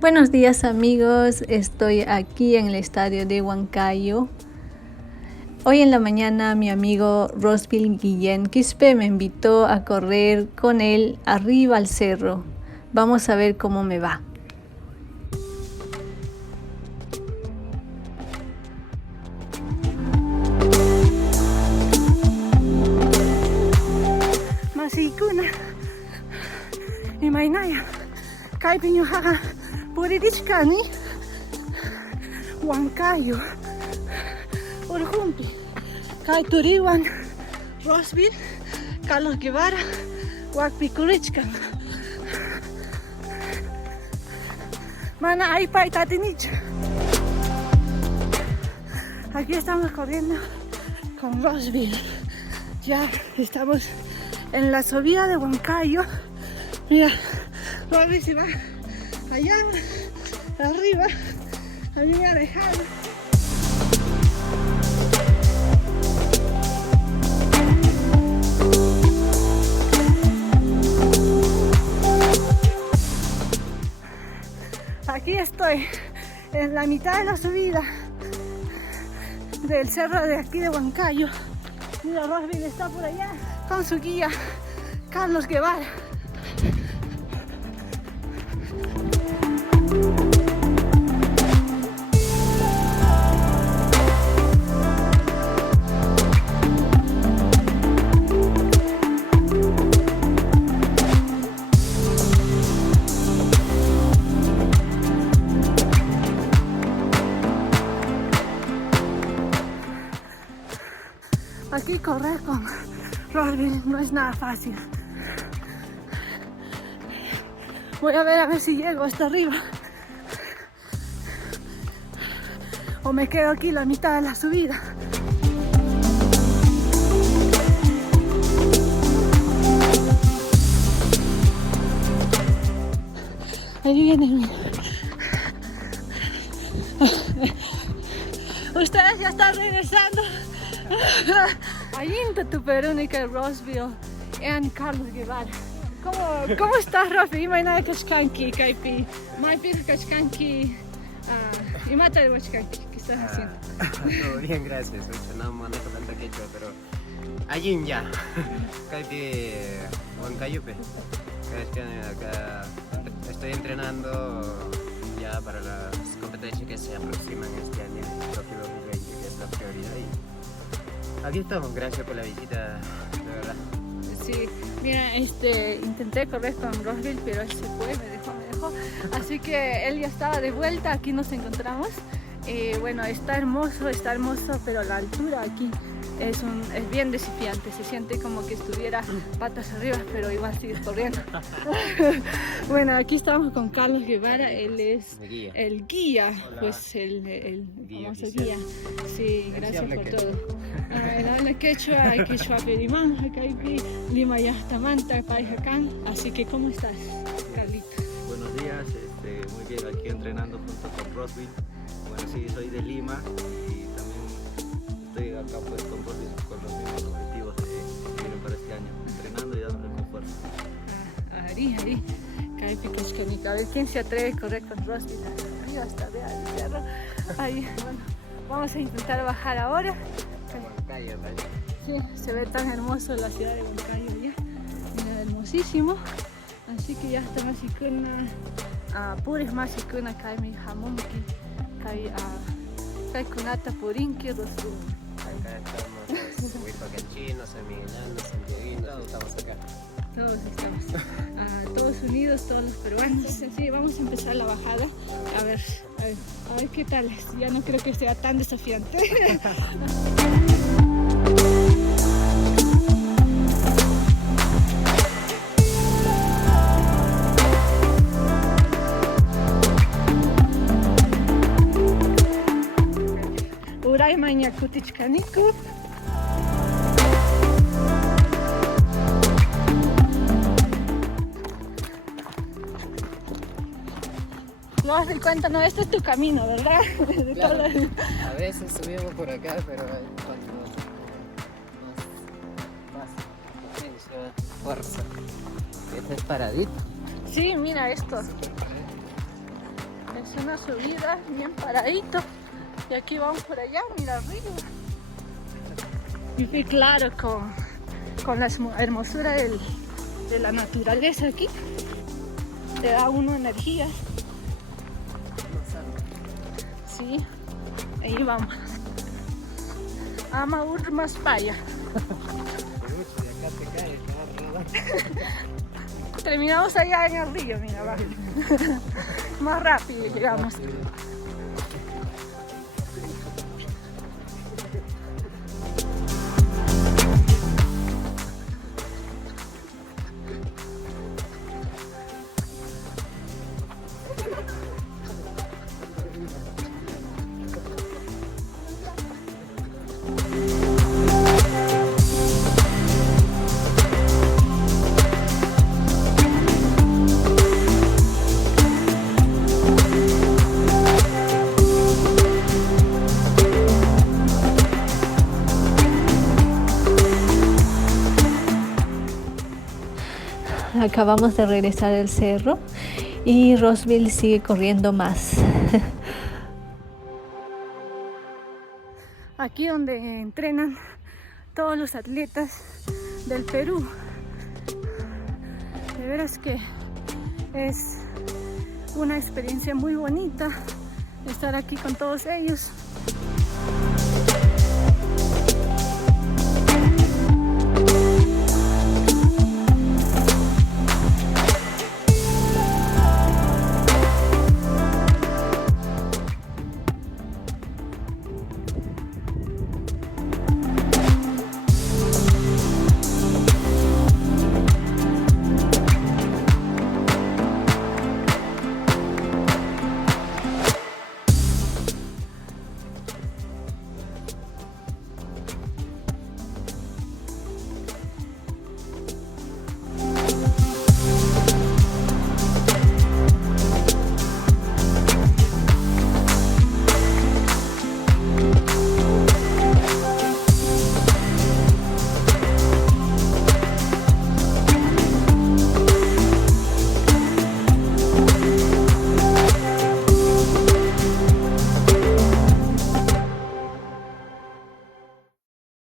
Buenos días amigos, estoy aquí en el estadio de Huancayo. Hoy en la mañana mi amigo Rosville Guillén Quispe me invitó a correr con él arriba al cerro. Vamos a ver cómo me va. Masikuna y Mainaya, Kaipiño Haga, Puridichkani, Huancayo, Urjumpi, Kaituriwan, Rosville, Carlos Guevara, Huacpicurichkan. Mana Aipai Tatinich. Aquí estamos corriendo con Rosville. Ya estamos en la subida de Huancayo. Mira, Rosville se va allá arriba. A mí me ha dejado. Aquí estoy en la mitad de la subida del cerro de aquí de Huancayo. Mira, Rosville está por allá con su guía Carlos Guevara. Aquí correr con Rosville no es nada fácil. Voy a ver si llego hasta arriba o me quedo aquí la mitad de la subida. Ahí viene. Ustedes ya están regresando. Allí en tu Verónica Rosville y Carlos Guevara. ¿Cómo estás, Rafi? Imagina Kashkanki, Kaipi. Maipi Kashkanki. Y mata de Kashkanki. ¿Qué estás haciendo? Todo bien, gracias. No manejo tanta quechua, pero. Allí ya. Kaipi Huancayupe. Acá estoy entrenando ya para las competencias que se aproximan este año, Tokio 2020, que es la prioridad. Y aquí estamos, gracias por la visita, de verdad. Sí, mira, intenté correr con Rosville, pero él se fue, me dejó. Así que él ya estaba de vuelta, aquí nos encontramos. Bueno, está hermoso, pero la altura aquí es bien desafiante. Se siente como que estuviera patas arriba, pero igual sigues corriendo. Bueno, aquí estamos con Carlos Guevara, él es el guía. Hola. Pues el famoso oficial. guía. Sí, gracias por todo. El habla quechua perimán, Jacaipi, Lima Yastamanta, Paijacán. Así que, ¿cómo estás, Carlito? Buenos días, muy bien, aquí entrenando junto con Rosville. Bueno, sí, soy de Lima y también estoy acá pues con Rosville con los mismos objetivos que vienen para este año, entrenando y dándole con fuerza. Ari, Caipi, Kashkanika. A ver, ¿quién se atreve a correr con Rosville arriba hasta arriba del cerro? Ahí, bueno, vamos a intentar bajar ahora. Huancayo, ¿vale? Sí, se ve tan hermoso la ciudad de Huancayo ya. Mira, hermosísimo. Así que ya está masikuna, puris masikuna kaimi hamonki, kai kunata purinki rosu. Acá estamos, Huipacanchino, San Miguelano, Santiaguino, todos estamos acá. Todos estamos, todos unidos, todos los peruanos. Sí, vamos a empezar la bajada. A ver qué tal. Ya no creo que sea tan desafiante. Uray maña kutichkaniku. Rosville, cuéntanos, este es tu camino, ¿verdad? Claro, a veces subimos por acá, pero cuando más potencia, fuerza. Este es paradito. Sí, mira esto. Es una subida bien paradito. Y aquí vamos por allá, mira arriba. Y claro, con la hermosura de la naturaleza aquí, te da uno energía. Sí, ahí vamos. Ama Urmas Paya. Terminamos allá en el río, mira, va. Más rápido llegamos. Acabamos de regresar del cerro y Rosville sigue corriendo más. Aquí donde entrenan todos los atletas del Perú. De veras que es una experiencia muy bonita estar aquí con todos ellos.